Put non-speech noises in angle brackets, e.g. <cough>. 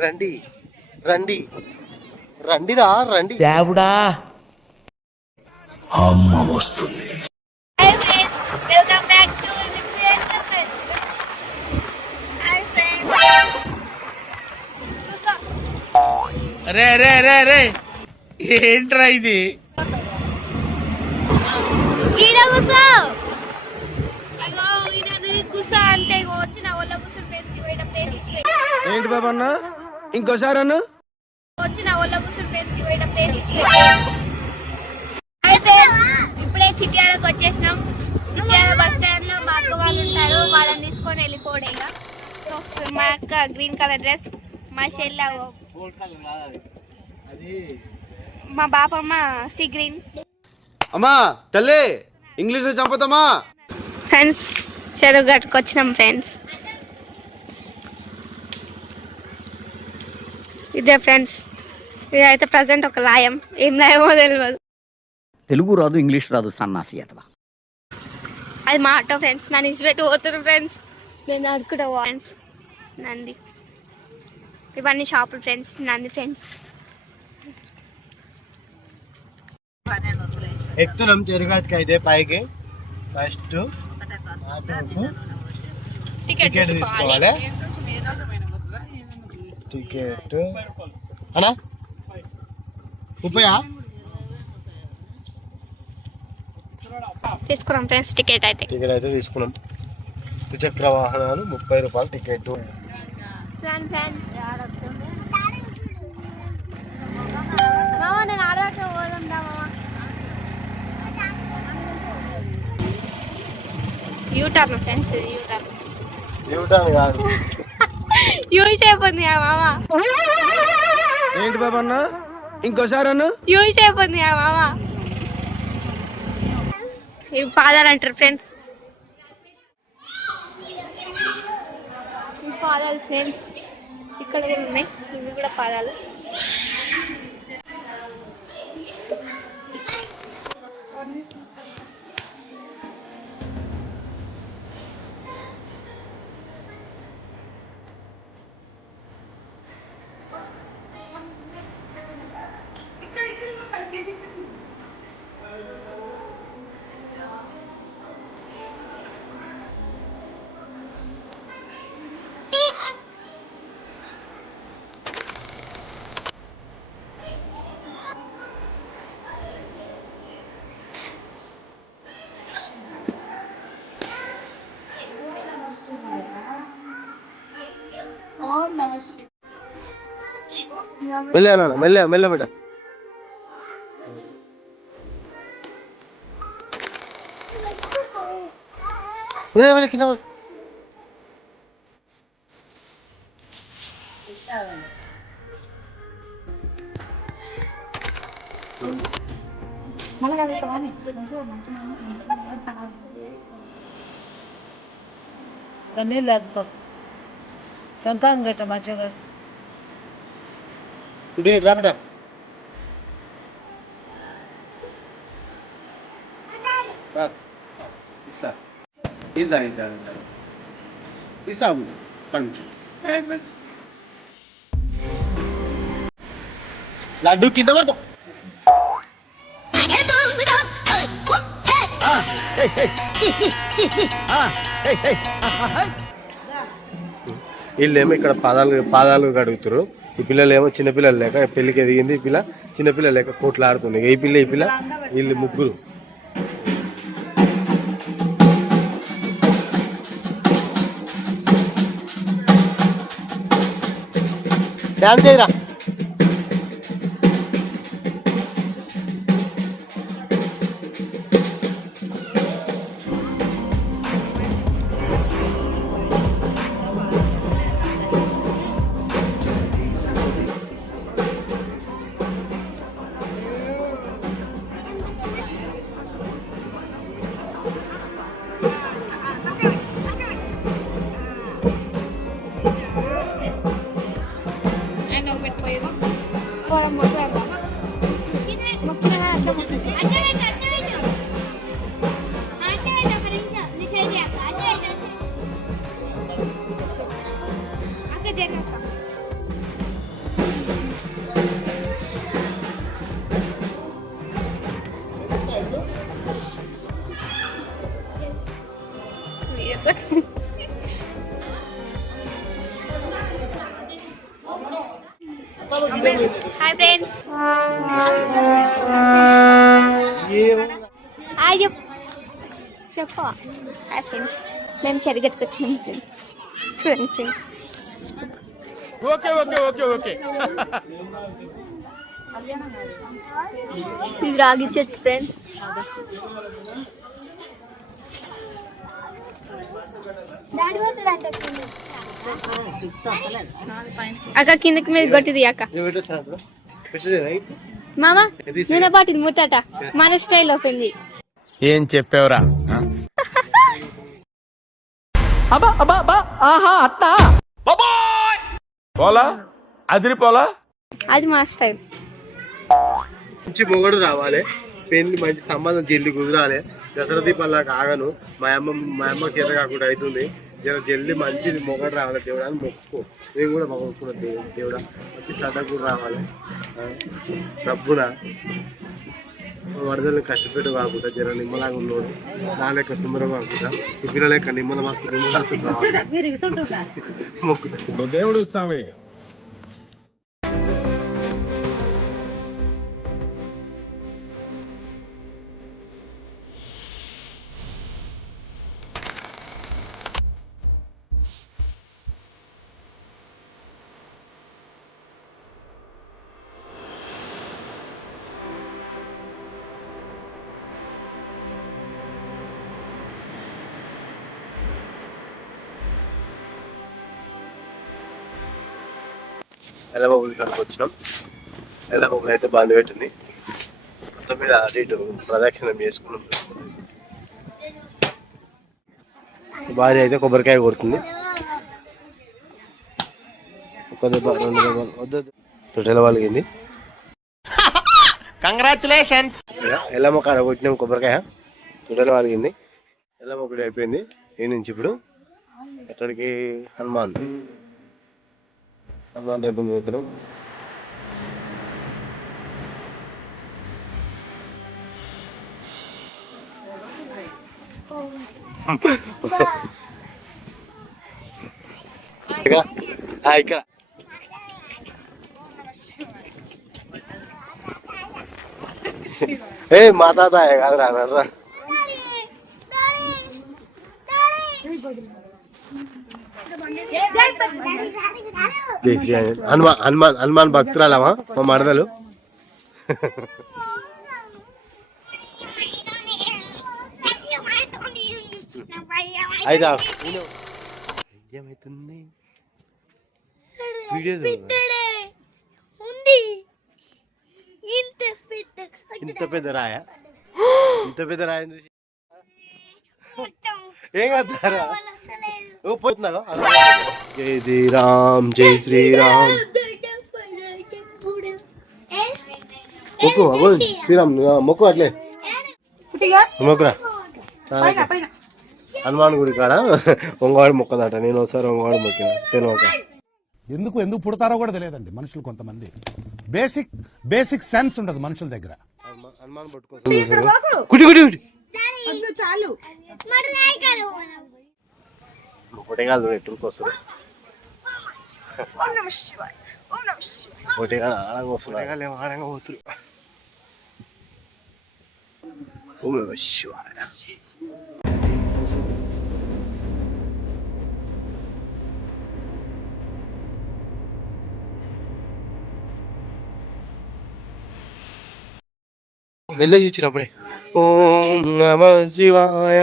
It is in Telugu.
రండి రండి రండిరా రండి Hi friends, welcome back to the PSFL. Hi friends. కూసో. రే రే రే రే ఏంట్రా ఇది ఈడ కూసో ఇగో ఈడ నువ్వు కూసో అంటే ఇగో వచ్చి నా ఒళ్ళో కూర్చుని ఫ్రెండ్స్ ఇగో ఈడ ప్లేస్ ఇచ్చి పెట్టి. ఏంటి బాబు అన్న ఇంకోసారి అన్న. వచ్చి నా ఒళ్ళో కూర్చుని ఫ్రెండ్స్ ప్లేస్ ఇప్పుడే చిట్యాలకు వచ్చేసినాం. చిట్యాల బస్ స్టాండ్లో మా అక్క వాళ్ళు ఉంటారు వాళ్ళని తీసుకొని మా అక్క గ్రీన్ కలర్ డ్రెస్ మా చెల్లి మా బాపమ్మ సీ గ్రీన్ అమ్మా తల్లి ఇంగ్లీష్ చంపుతామా? ఫ్రెండ్స్ చెరువు గట్టుకు వచ్చినాం ఫ్రెండ్స్ ఇదే ఫ్రెండ్స్. ఇదైతే ప్రజెంట్ ఒక లాయం. ఏం లాయమో తెలియదు తెలుగు రాదు ఇంగ్లీష్ రాదు సన్నాసి అతవా. అది మా ఆటో ఫ్రెండ్స్. నన్ను ఇచ్చిపెట్టి పోతున్నారు ఫ్రెండ్స్. నేను అడుగుతా ఫ్రెండ్స్. నంది. ఇవన్నీ షాపులు ఫ్రెండ్స్ నంది ఫ్రెండ్స్. ఎక్కుతున్నాం చెరుగాటికి అయితే పైకి. ఫస్ట్. టికెట్ టికెట్ తీసుకోవాలి. టికెట్. అనా ముప్పయా తీసుకున్నాం ఫ్రెండ్స్ టికెట్ అయితే. టికెట్ అయితే తీసుకున్నాం. ద్విచక్ర వాహనాలు ముప్పై రూపాయలు ticket. U turn friends. U turn ఏమిటాను కాదు. యూజ్ అయిపోతుంది ఆ మామ. ఏంటి బాబు అన్న? ఇంకోసారి అన్న? యూజ్ అయిపోతుంది ఆ మామ. ఇవి పాదాలు అంటారు ఫ్రెండ్స్ పాదాలు ఫ్రెండ్స్. ఇక్కడ కూడా ఉన్నాయి. ఇవి కూడా పాదాలు. మెల్లె అన్న మెల్లె మెల్లె బిడ్డ మెల్లె మెల్లె కింద పడు. నీళ్ళు వేద్దాం వెంకాయం గట్ట మంచిగా ఇటు రా బిడ్డ రా. ఇస్తా ఇస్తా ఇస్తా ఇస్తా. ఇస్తా పండు లడ్డు కింద పడతాం వీళ్ళేమో ఇక్కడ పాదాలు పాదాలు కడుగుతారు. ఈ పిల్లలు ఏమో చిన్నపిల్లలు లేక పెళ్ళికి ఎదిగింది ఈ పిల్ల చిన్నపిల్లలు లేక కోట్లు ఆడుతుంది ఈ పిల్ల ఈ పిల్ల వీళ్ళు ముగ్గురు. డాన్స్ చేయరా? పోదాం మొత్తం మొక్కిన హాయ్ ఫ్రెండ్స్ హాయ్ చెప్పు. చెప్పు. హాయ్ ఫ్రెండ్స్ మేము చెరిగట్టుకు వచ్చినాం ఫ్రెండ్స్ చూడండి friends okay okay okay okay ఇవి రాగి చెట్టు ఫ్రెండ్స్ అక్క కిందకి మీద కొట్టిది అక్క. మామ నూనె బాటిల్ ముట్టట మన స్టైల్ అవుతుంది ఏం చెప్పావురా? పోలా? అదిరిపోలా అది మా స్టైల్. మంచి మొగడు రావాలి. పెళ్ళి మంచి సంబంధం జల్ది కుదరాలి దసరా దీపాలు ఆగను. మా అమ్మ మా అమ్మ చీర కాకుండా అవుతుంది. జర జల్ది మంచి మొగడు రావాలి దేవుడా అని మొక్కు. నేను కూడా మొక్కుకున్నా దేవుడు దేవుడా. మంచి సడ్డ కూడా రావాలి. డబ్బున వరదలు కష్టపెట్టు కాకుండా జర నిమ్మలాగా ఉన్నాడు నా లెక్క సుమ్మరం కాకుండా ఈ పిల్ల లెక్క నిమ్మల మస్తు నిమ్మలాసు రావాలి మొక్కు. దేవుడు స్వామి. ఎల్లబాబుని కాడికి వచ్చినాం. ఎల్లబాబుని అయితే బంద్ పెట్టింది. మొత్తం మీద ఇటు ప్రదక్షిణం చేసుకున్నాం. భార్య అయితే కొబ్బరికాయ కొడుతుంది. ఒక దెబ్బ రెండు దెబ్బలు. వద్దు తొట్టెల వాళ్ళకింది కంగ్రాచులేషన్స్ ఎల్లమ్మ కాడ కొట్టినాం కొబ్బరికాయ. తొట్టెల వాళ్ళకింది ఎల్లమ్మ గుడి అయిపోయింది. ఈ నుంచి ఇప్పుడు? ఎక్కడికి? హనుమాన్. హనుమాన్ టెంపుల్ పోతున్నాం ఇక్కడ ఆ, ఇక్కడ ఏ మా తాత కాదురా రా జై శ్రీ ఆంజనేయ. హనుమాన్ హనుమాన్ హనుమాన్ భక్తురాలమా? మా మరదలు. అయితే ఏమైతుంది? ఉంది. ఇంత పెద్ద ఇంత పెద్ద రాయ? <gasps> ఇంత పెద్ద రాయ చూసి ఏం కదారా ఓ పోతున్నాగా జై శ్రీరామ్ జై శ్రీరామ్. మొక్కు అగో శ్రీరామ్ మొక్కు అట్లే. మొక్కురా హనుమాన్ గుడి కాడ? ఒంగవాడు మొక్కదట నేను ఒకసారి ఒంగవాడు మొక్కిన. తెలియక ఎందుకు ఎందుకు పుడతారో కూడా తెలియదండి మనుషులు కొంతమంది. బేసిక్ బేసిక్ సెన్స్ ఉండదు మనుషుల దగ్గర. హనుమాన్- పట్టుకోసం కుటి కుటి కుటి ఒకటేగాలు ఎట్టుకు ఆడంగా వస్తున్నారు ఏమో ఆడంగా పోతురు ఓం నమః శివాయ. వెళ్ళేసి ఇచ్చినప్పుడే ఓం నమ శివాయ.